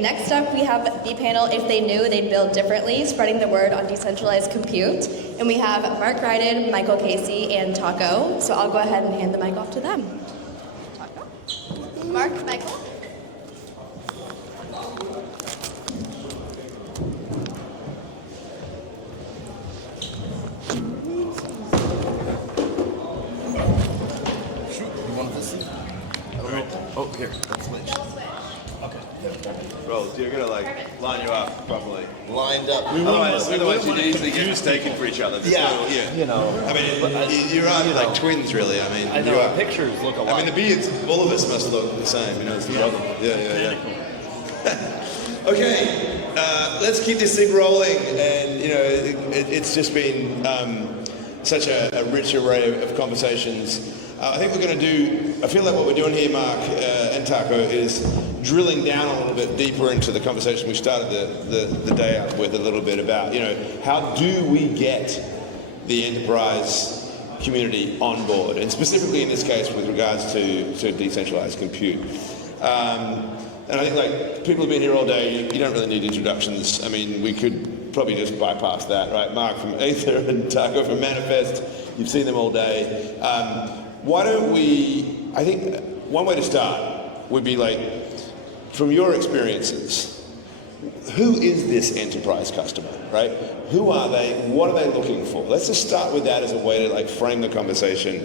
Next up, we have the panel, If They Knew, They'd Build Differently, spreading the word on decentralized compute. And we have Mark Ryden, Michael Casey, and Taco. So I'll go ahead and hand the mic off to them. Taco? Mark, Michael? You want this? Oh, here. That's Lynch. Okay. Bro, you're gonna line you up properly. Lined up. Otherwise you'd easily get mistaken for each other. Yeah. You know. I mean, you are like twins, really. I mean, I know. Our pictures look alike. I mean, the beards, all of us must look the same. You know, it's the problem. Yeah. Okay, let's keep this thing rolling. And it's just been such a rich array of conversations. I think we're going to do, I feel like what we're doing here, Mark and Taco, is drilling down a little bit deeper into the conversation we started the day out with a little bit about, how do we get the enterprise community on board, and specifically in this case with regards to decentralized compute. And I think people have been here all day, you don't really need introductions. I mean, we could probably just bypass that, right? Mark from Aether and Taco from Manifest, you've seen them all day. Why don't we, I think one way to start would be from your experiences, who is this enterprise customer, right? Who are they? What are they looking for? Let's just start with that as a way to frame the conversation.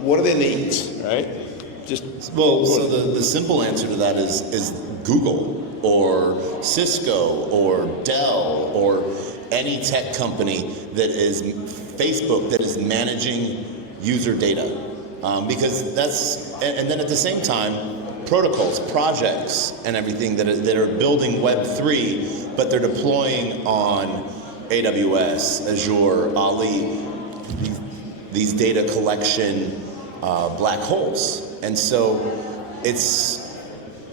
What are their needs, right? So the simple answer to that is Google or Cisco or Dell or any tech company that is Facebook that is managing user data, because that's, and then at the same time, protocols, projects, and everything that are building Web3, but they're deploying on AWS, Azure, Ali, these data collection black holes. And so it's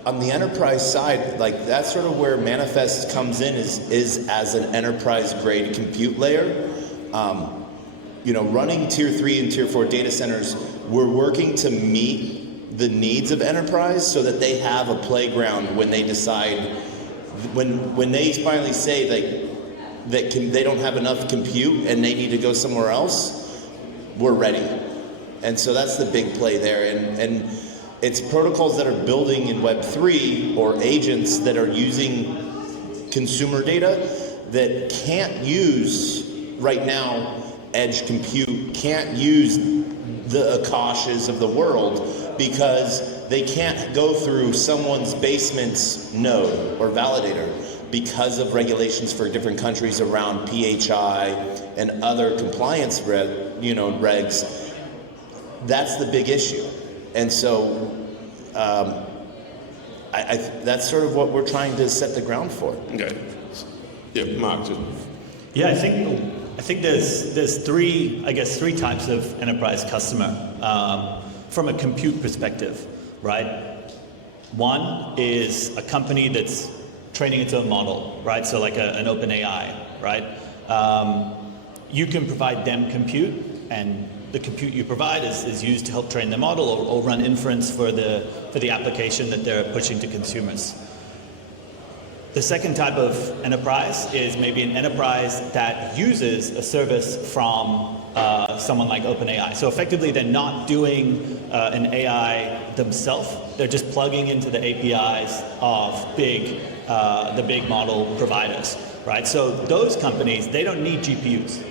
on the enterprise side, that's sort of where Manifest comes in, is as an enterprise grade compute layer. Running tier 3 and tier 4 data centers, we're working to meet the needs of enterprise so that they have a playground when they decide, when they finally say they don't have enough compute and they need to go somewhere else, we're ready. And so that's the big play there. And it's protocols that are building in Web3 or agents that are using consumer data that can't use right now edge compute, can't use the Akashas of the world because they can't go through someone's basement's node or validator because of regulations for different countries around PHI and other compliance regs. That's the big issue. And so that's sort of what we're trying to set the ground for. Okay. Yeah, Mark. Yeah, I think there's three types of enterprise customer from a compute perspective, right? One is a company that's training its own model, right? So like an OpenAI, right? You can provide them compute, and the compute you provide is used to help train the model or run inference for the application that they're pushing to consumers. The second type of enterprise is maybe an enterprise that uses a service from someone like OpenAI. So effectively, they're not doing an AI themselves. They're just plugging into the APIs of the big model providers, right? So those companies, they don't need GPUs.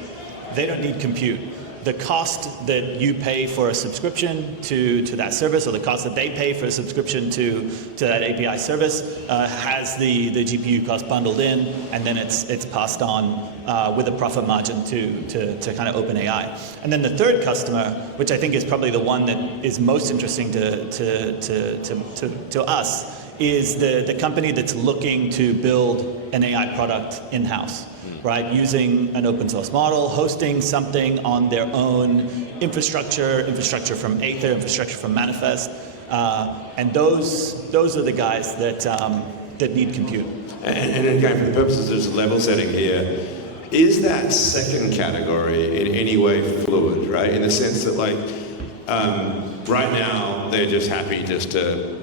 They don't need compute. The cost that you pay for a subscription to that service, or the cost that they pay for a subscription to that API service, has the GPU cost bundled in, and then it's passed on with a profit margin to kind of OpenAI. And then the third customer, which I think is probably the one that is most interesting to us, is the company that's looking to build an AI product in-house. Right, using an open source model, hosting something on their own infrastructure from Aether, infrastructure from Manifest, and those are the guys that need compute. And again, for the purposes of level setting here, is that second category in any way fluid, right? In the sense that, like, right now they're just happy just to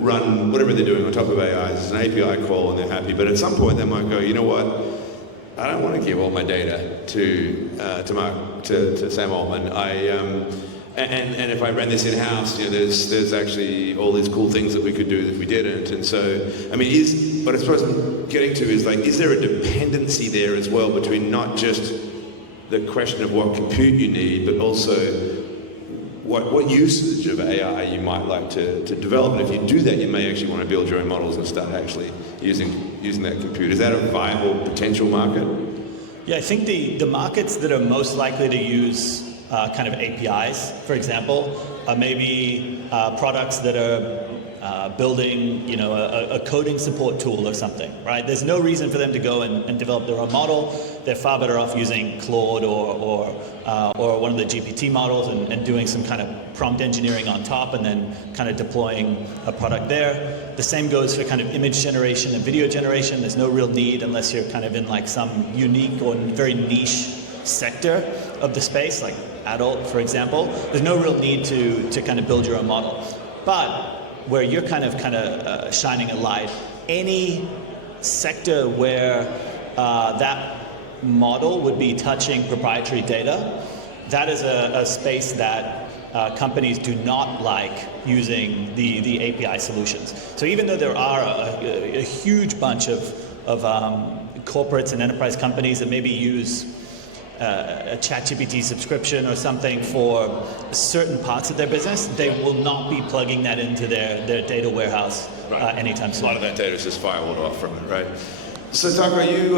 run whatever they're doing on top of AI as an API call, and they're happy. But at some point they might go, you know what? I don't want to give all my data to Sam Altman. And if I ran this in-house, there's actually all these cool things that we could do that we didn't. And so, I mean, what I suppose I'm getting to is, like, is there a dependency there as well between not just the question of what compute you need, but also what usage of AI you might like to develop? And if you do that, you may actually want to build your own models and start actually using that compute. Is that a viable potential market? Yeah, I think the markets that are most likely to use kind of APIs, for example, are maybe products that are building, a coding support tool or something, right? There's no reason for them to go and develop their own model. They're far better off using Claude or one of the GPT models and doing some kind of prompt engineering on top, and then kind of deploying a product there. The same goes for kind of image generation and video generation. There's no real need, unless you're kind of in like some unique or very niche sector of the space, like adult, for example. There's no real need to kind of build your own model. But where you're kind of shining a light, any sector where that model would be touching proprietary data, that is a space that companies do not like using the API solutions. So even though there are a huge bunch of corporates and enterprise companies that maybe use a ChatGPT subscription or something for certain parts of their business, they will not be plugging that into their data warehouse anytime soon. A lot of that data is just firewalled off from it, right? So Taco, you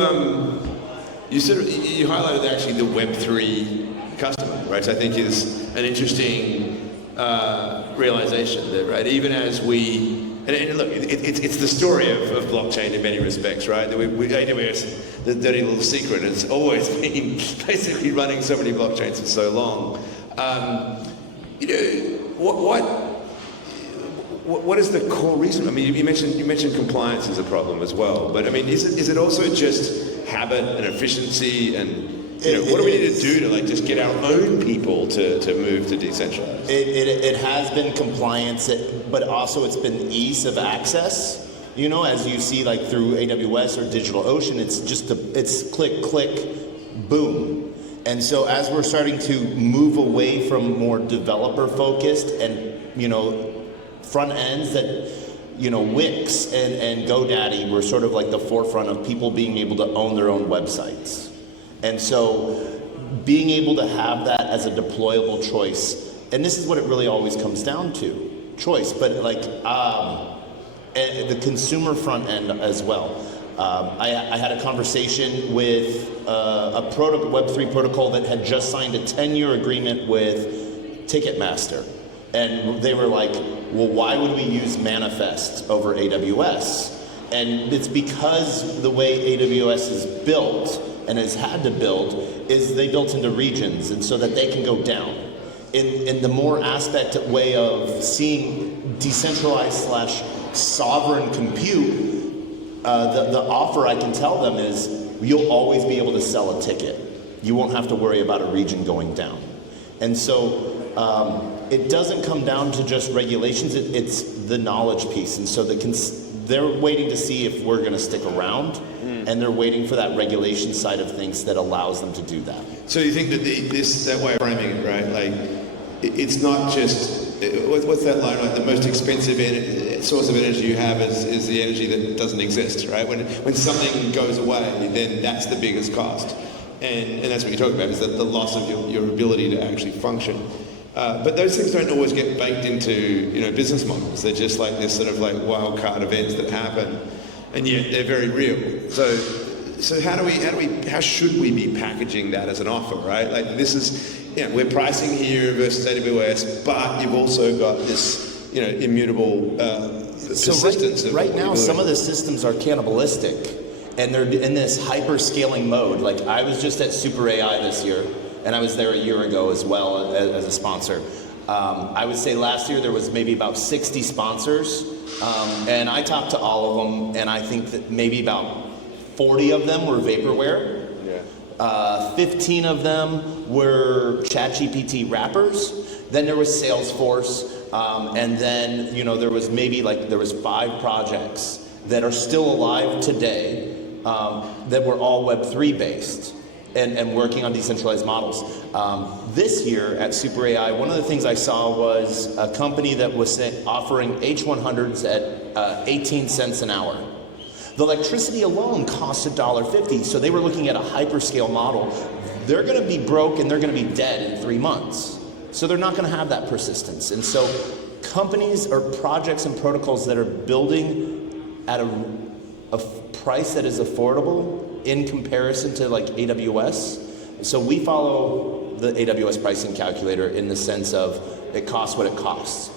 highlighted actually the Web3 customer, right? So I think is an interesting realization that, right, even as we, and look, it's the story of blockchain in many respects, right? That AWS, the dirty little secret, has always been basically running so many blockchains for so long. What is the core reason? I mean, you mentioned compliance as a problem as well, but I mean, is it also just habit and efficiency, and what do we need to do to like just get our own people to move to decentralized? It has been compliance, but also it's been ease of access. As you see, like through AWS or DigitalOcean, it's click, click, boom. And so as we're starting to move away from more developer focused and, front ends that, Wix and GoDaddy were sort of like the forefront of people being able to own their own websites. And so being able to have that as a deployable choice, and this is what it really always comes down to, choice, but like the consumer front end as well. I had a conversation with a Web3 protocol that had just signed a 10-year agreement with Ticketmaster. And they were like, well, why would we use Manifest over AWS? And it's because the way AWS is built and has had to build is they built into regions, and so that they can go down. In the more aspect way of seeing decentralized / sovereign compute, the offer I can tell them is you'll always be able to sell a ticket. You won't have to worry about a region going down. And so it doesn't come down to just regulations, it's the knowledge piece. And so they're waiting to see if we're going to stick around, and they're waiting for that regulation side of things that allows them to do that. So you think that that way of framing it, right? Like, it's not just, what's that line, like the most expensive source of energy you have is the energy that doesn't exist, right? When something goes away, then that's the biggest cost. And that's what you're talking about, is that the loss of your ability to actually function. But those things don't always get baked into business models. They're just like this sort of like wild card events that happen, and yet they're very real. So how should we be packaging that as an offer, right? Like this is, we're pricing here versus AWS, but you've also got this, immutable persistence. So right now, some of the systems are cannibalistic, and they're in this hyper-scaling mode. Like I was just at Super AI this year, and I was there a year ago as well as a sponsor. I would say last year there was maybe about 60 sponsors, and I talked to all of them, and I think that maybe about 40 of them were vaporware. 15 of them were ChatGPT wrappers. Then there was Salesforce, and then there was there was 5 projects that are still alive today that were all Web3 based and working on decentralized models. This year at Super AI, one of the things I saw was a company that was offering H100s at 18 cents an hour. The electricity alone costs $1.50, so they were looking at a hyperscale model. They're going to be broke and they're going to be dead in 3 months. So they're not going to have that persistence. And so companies or projects and protocols that are building at a price that is affordable in comparison to like AWS. So we follow the AWS pricing calculator in the sense of it costs what it costs.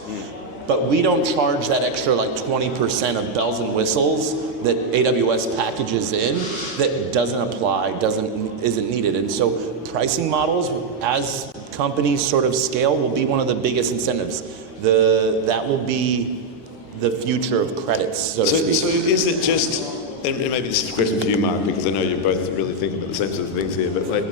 But we don't charge that extra like 20% of bells and whistles that AWS packages in that doesn't apply, isn't needed. And so pricing models, as companies sort of scale, will be one of the biggest incentives. That will be the future of credits, so to speak. So is it just, and maybe this is a question for you, Mark, because I know you're both really thinking about the same sort of things here, but like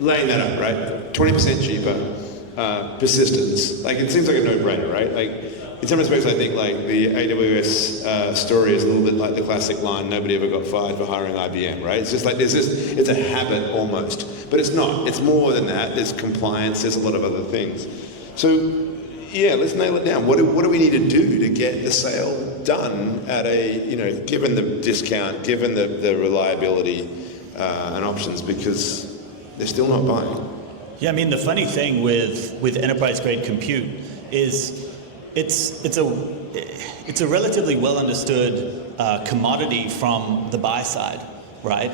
laying that up, right? 20% cheaper, persistence. Like it seems like a no-brainer, right? Like in some respects, I think like the AWS story is a little bit like the classic line, nobody ever got fired for hiring IBM, right? It's just like it's a habit almost, but it's not. It's more than that. There's compliance, there's a lot of other things. So yeah, let's nail it down. What do we need to do to get the sale done at given the discount, given the reliability and options, because they're still not buying. Yeah, I mean, the funny thing with enterprise-grade compute is it's a relatively well understood commodity from the buy side, right?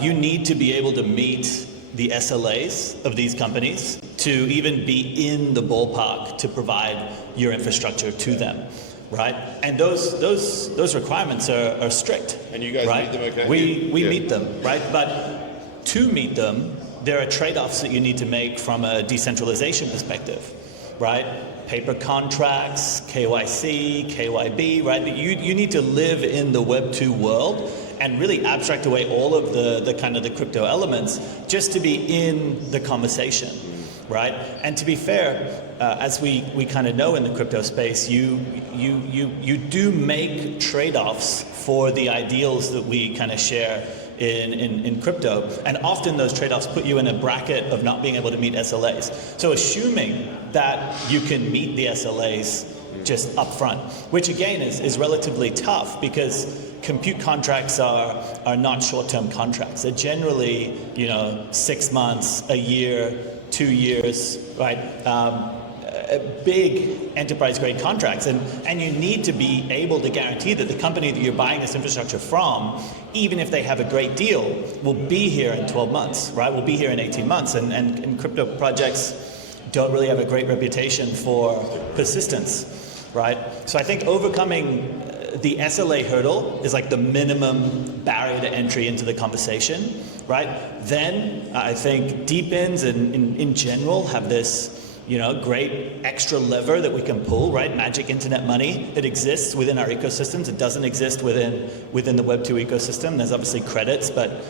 You need to be able to meet the SLAs of these companies to even be in the ballpark to provide your infrastructure to them, right? And those requirements are strict. And you guys right? meet them, okay? We meet them, right? But to meet them, there are trade-offs that you need to make from a decentralization perspective, right? Paper contracts, KYC, KYB, right? You need to live in the Web 2 world and really abstract away all of the kind of the crypto elements just to be in the conversation, right? And to be fair, as we kind of know in the crypto space, you do make trade-offs for the ideals that we kind of share in crypto, and often those trade-offs put you in a bracket of not being able to meet SLAs. So assuming that you can meet the SLAs just up front, which again is relatively tough because compute contracts are not short-term contracts. They're generally 6 months, a year, 2 years, right? Big enterprise-grade contracts, and you need to be able to guarantee that the company that you're buying this infrastructure from, even if they have a great deal, will be here in 12 months, right? Will be here in 18 months, and crypto projects don't really have a great reputation for persistence, right? So I think overcoming the SLA hurdle is like the minimum barrier to entry into the conversation, right? Then I think deep-ins in general have this great extra lever that we can pull, right? Magic internet money. It exists within our ecosystems. It doesn't exist within the Web 2 ecosystem. There's obviously credits, but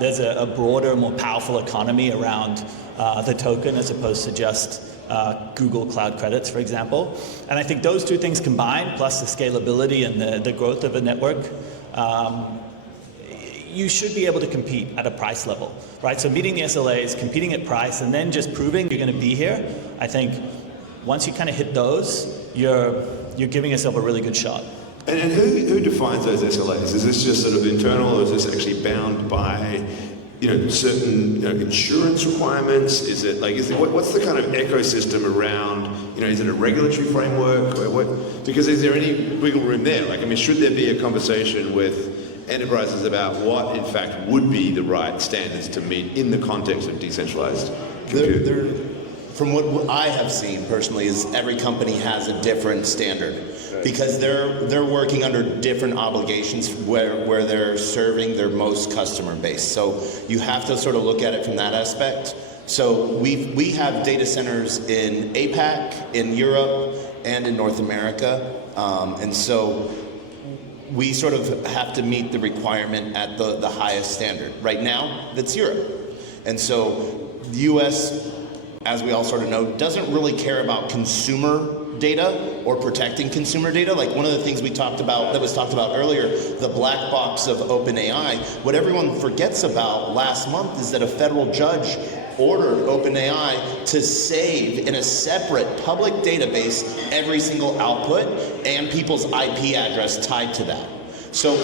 there's a broader, more powerful economy around the token as opposed to just Google Cloud credits, for example. And I think those two things combined, plus the scalability and the growth of a network, you should be able to compete at a price level, right? So meeting the SLAs, competing at price, and then just proving you're going to be here. I think once you kind of hit those, you're giving yourself a really good shot. And who defines those SLAs? Is this just sort of internal, or is this actually bound by certain insurance requirements? Is it what's the kind of ecosystem around? Is it a regulatory framework, or what? Because is there any wiggle room there? Should there be a conversation with enterprises about what, in fact, would be the right standards to meet in the context of decentralized compute? From what I have seen personally, is every company has a different standard, because they're working under different obligations where they're serving their most customer base. So you have to sort of look at it from that aspect. So we have data centers in APAC, in Europe, and in North America, and so we sort of have to meet the requirement at the highest standard. Right now, that's Europe. And so the US, as we all sort of know, doesn't really care about consumer data or protecting consumer data. Like one of the things we talked about, that was talked about earlier, the black box of OpenAI, what everyone forgets about last month is that a federal judge ordered OpenAI to save in a separate public database every single output and people's IP address tied to that. So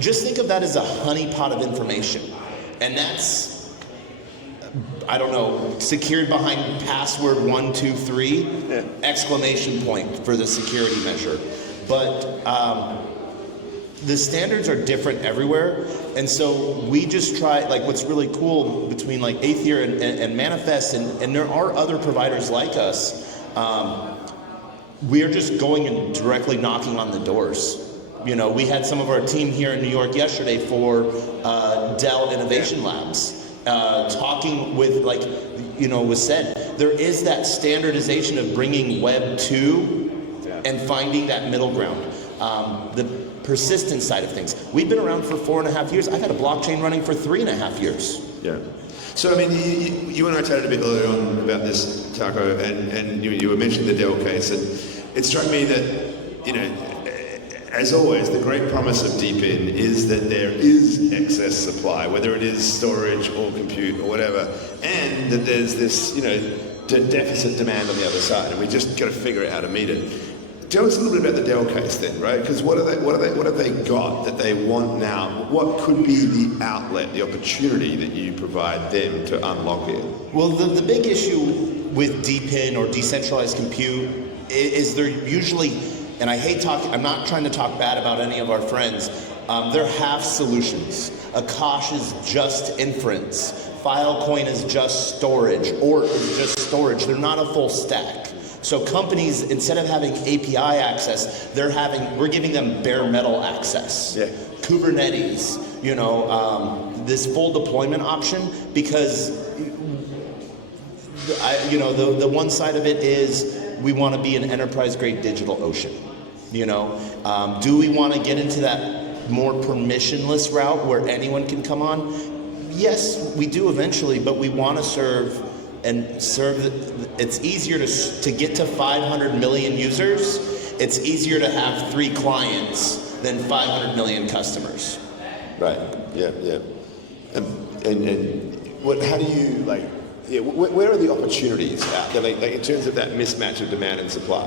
just think of that as a honeypot of information. And that's, I don't know, secured behind password 123, exclamation point for the security measure. But the standards are different everywhere. And so we just try, like what's really cool between like Aether and Manifest, and there are other providers like us, we're just going and directly knocking on the doors. You know, we had some of our team here in New York yesterday for Dell Innovation Labs, talking with, like, you know, was said, there is that standardization of bringing Web 2 and finding that middle ground. The persistent side of things. We've been around for 4.5 years. I've had a blockchain running for 3.5 years. Yeah. So, I mean, you and I chatted a bit earlier on about this, Taco, and you were mentioning the Dell case, and it struck me that, you know, as always, the great promise of DeepIn is that there is excess supply, whether it is storage or compute or whatever, and that there's this, you know, deficit demand on the other side, and we just got to figure out how to meet it. Tell us a little bit about the Dell case then, right? Because what have they got that they want now? What could be the outlet, the opportunity that you provide them to unlock it? Well, the big issue with DeepIn or decentralized compute is they're usually, and I hate talking, I'm not trying to talk bad about any of our friends, they're half solutions. Akash is just inference. Filecoin is just storage, or is just storage. They're not a full stack. So companies, instead of having API access, we're giving them bare metal access. Yeah. Kubernetes, you know, this full deployment option, because the one side of it is we want to be an enterprise-grade digital ocean. You know, do we want to get into that more permissionless route where anyone can come on? Yes, we do eventually, but we want to serve. It's easier to get to 500 million users. It's easier to have 3 clients than 500 million customers. Right. Yeah. Yeah. And what? How do you like? Yeah. Where are the opportunities out there, like in terms of that mismatch of demand and supply?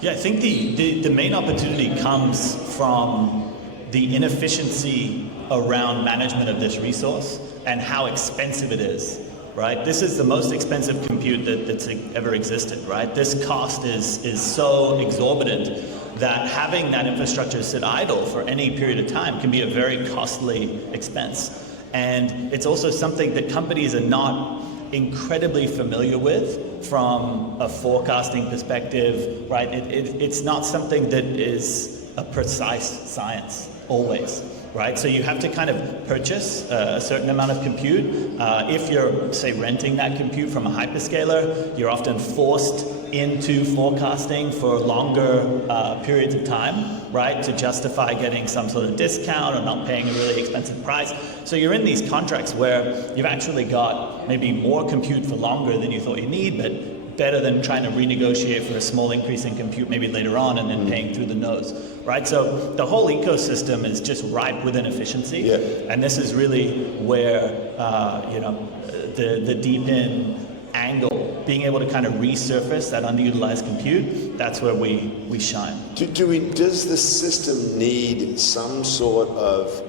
Yeah, I think the main opportunity comes from the inefficiency around management of this resource and how expensive it is. Right, this is the most expensive compute that's ever existed. Right, this cost is so exorbitant that having that infrastructure sit idle for any period of time can be a very costly expense. And it's also something that companies are not incredibly familiar with from a forecasting perspective. Right, it's not something that is a precise science always. Right, so you have to kind of purchase a certain amount of compute. If you're, say, renting that compute from a hyperscaler, you're often forced into forecasting for longer periods of time, right, to justify getting some sort of discount or not paying a really expensive price. So you're in these contracts where you've actually got maybe more compute for longer than you thought you need, but better than trying to renegotiate for a small increase in compute maybe later on and then paying through the nose, right? So the whole ecosystem is just ripe with inefficiency, and this is really where the DeepIn angle, being able to kind of resurface that underutilized compute, that's where we shine. Does the system need some sort of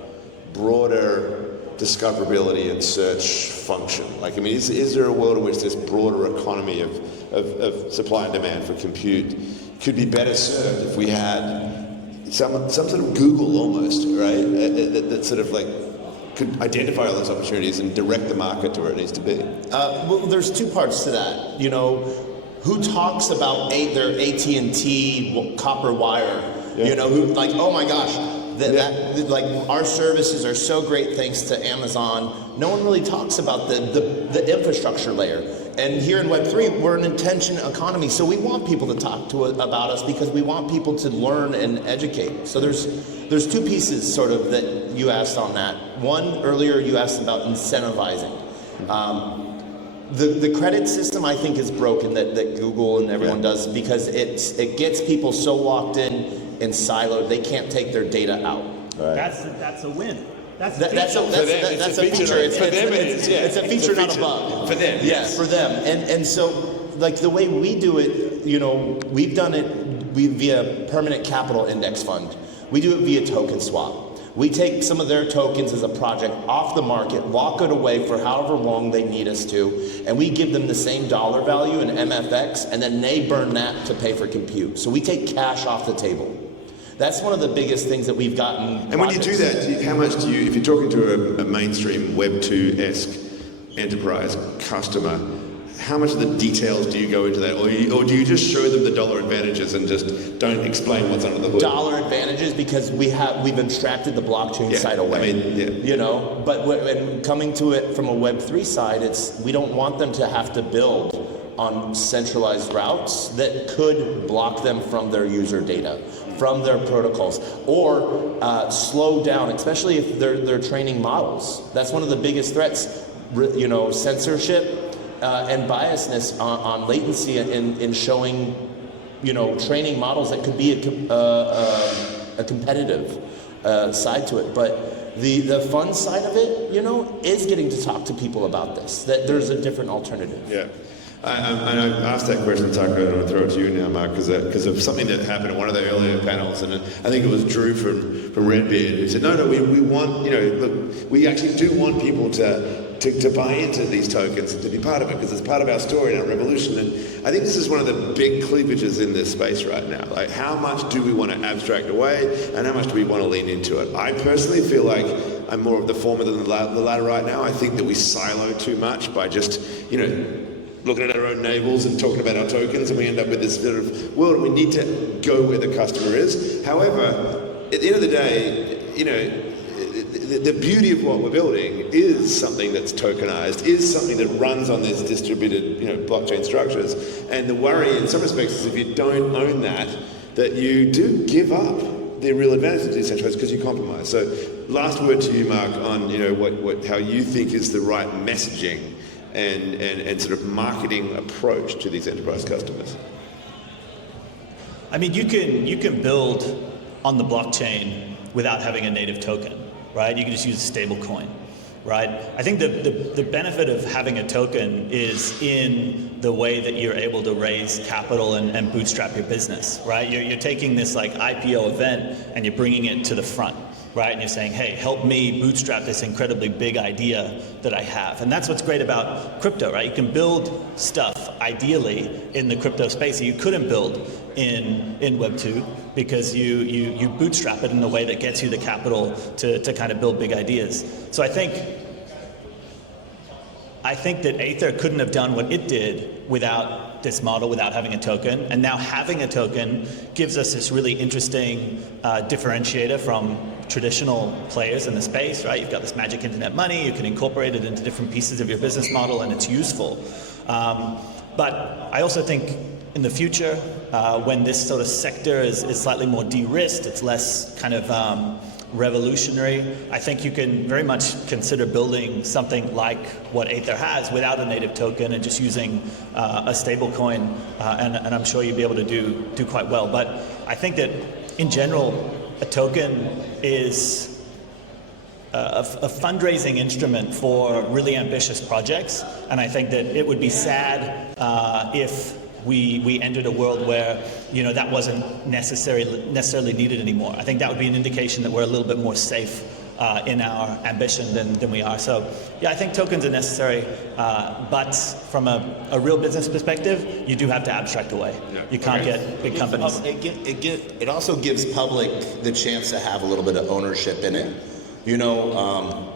broader discoverability and search function? Like, I mean, is there a world in which this broader economy of supply and demand for compute could be better served if we had some sort of Google almost, right? That sort of like could identify all those opportunities and direct the market to where it needs to be? Well, there's 2 parts to that. You know, who talks about their AT&T copper wire? Yeah. You know, who like, oh my gosh, like our services are so great thanks to Amazon. No one really talks about the infrastructure layer. And here in Web3, we're an attention economy, so we want people to talk about us because we want people to learn and educate. So there's 2 pieces sort of that you asked on that. One, earlier you asked about incentivizing. The credit system, I think, is broken that Google and everyone does, because it gets people so locked in and siloed they can't take their data out. Right. That's a win. That's That's a feature. It's a feature, not a bug. For them, yes, for them. And so, like, the way we do it, you know, we've done it via permanent capital index fund. We do it via token swap. We take some of their tokens as a project off the market, lock it away for however long they need us to, and we give them the same dollar value in MFX, and then they burn that to pay for compute. So we take cash off the table. That's one of the biggest things that we've gotten. And when you do that, how much do you, if you're talking to a mainstream Web 2-esque enterprise customer, how much of the details do you go into that? Or do you just show them the dollar advantages and just don't explain what's under the hood? Dollar advantages, because we've abstracted the blockchain side away. I mean, you know, but when coming to it from a Web3 side, we don't want them to have to build on centralized routes that could block them from their user data, from their protocols, or slow down, especially if they're training models. That's one of the biggest threats, you know, censorship and biasness on latency in showing, you know, training models that could be a competitive side to it. But the fun side of it, you know, is getting to talk to people about this, that there's a different alternative. Yeah. I asked that question, Tucker, and I'm going to throw it to you now, Mark, because of something that happened in one of the earlier panels, and I think it was Drew from Redbeard who said, no, we want, you know, look, we actually do want people to buy into these tokens and to be part of it, because it's part of our story and our revolution. And I think this is one of the big cleavages in this space right now. Like, how much do we want to abstract away, and how much do we want to lean into it? I personally feel like I'm more of the former than the latter right now. I think that we silo too much by just, you know, looking at our own navels and talking about our tokens, and we end up with this sort of world, and we need to go where the customer is. However, at the end of the day, you know, the beauty of what we're building is something that's tokenized, is something that runs on these distributed, you know, blockchain structures. And the worry in some respects is if you don't own that you do give up the real advantage of decentralized, because you compromise. So last word to you, Mark, on, you know, how you think is the right messaging and sort of marketing approach to these enterprise customers. I mean, you can build on the blockchain without having a native token, right? You can just use a stable coin, right? I think the benefit of having a token is in the way that you're able to raise capital and bootstrap your business, right? You're taking this like IPO event and you're bringing it to the front, right? And you're saying, hey, help me bootstrap this incredibly big idea that I have. And that's what's great about crypto, right? You can build stuff ideally in the crypto space that you couldn't build in Web 2, because you bootstrap it in a way that gets you the capital to kind of build big ideas. So I think that Aether couldn't have done what it did without this model, without having a token. And now having a token gives us this really interesting differentiator from traditional players in the space, right? You've got this magic internet money, you can incorporate it into different pieces of your business model, and it's useful. But I also think in the future, when this sort of sector is slightly more de-risked, it's less kind of revolutionary, I think you can very much consider building something like what Aether has without a native token and just using a stable coin, and I'm sure you'd be able to do quite well. But I think that in general, a token is a fundraising instrument for really ambitious projects, and I think that it would be sad if we entered a world where, you know, that wasn't necessarily needed anymore. I think that would be an indication that we're a little bit more safe in our ambition than we are. So yeah, I think tokens are necessary, but from a real business perspective, you do have to abstract away. Yeah. You can't get big companies. It also gives public the chance to have a little bit of ownership in it. You know,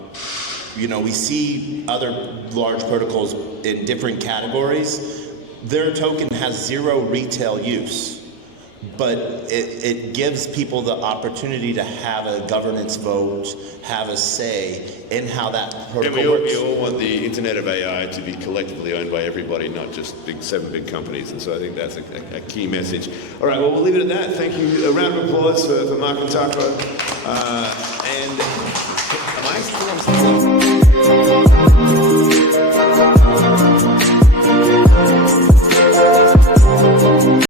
we see other large protocols in different categories. Their token has zero retail use, but it gives people the opportunity to have a governance vote, have a say in how that protocol works. We all want the Internet of AI to be collectively owned by everybody, not just seven big companies, and so I think that's a key message. All right, well, we'll leave it at that. Thank you. A round of applause for Mark and Tucker. Am I still on?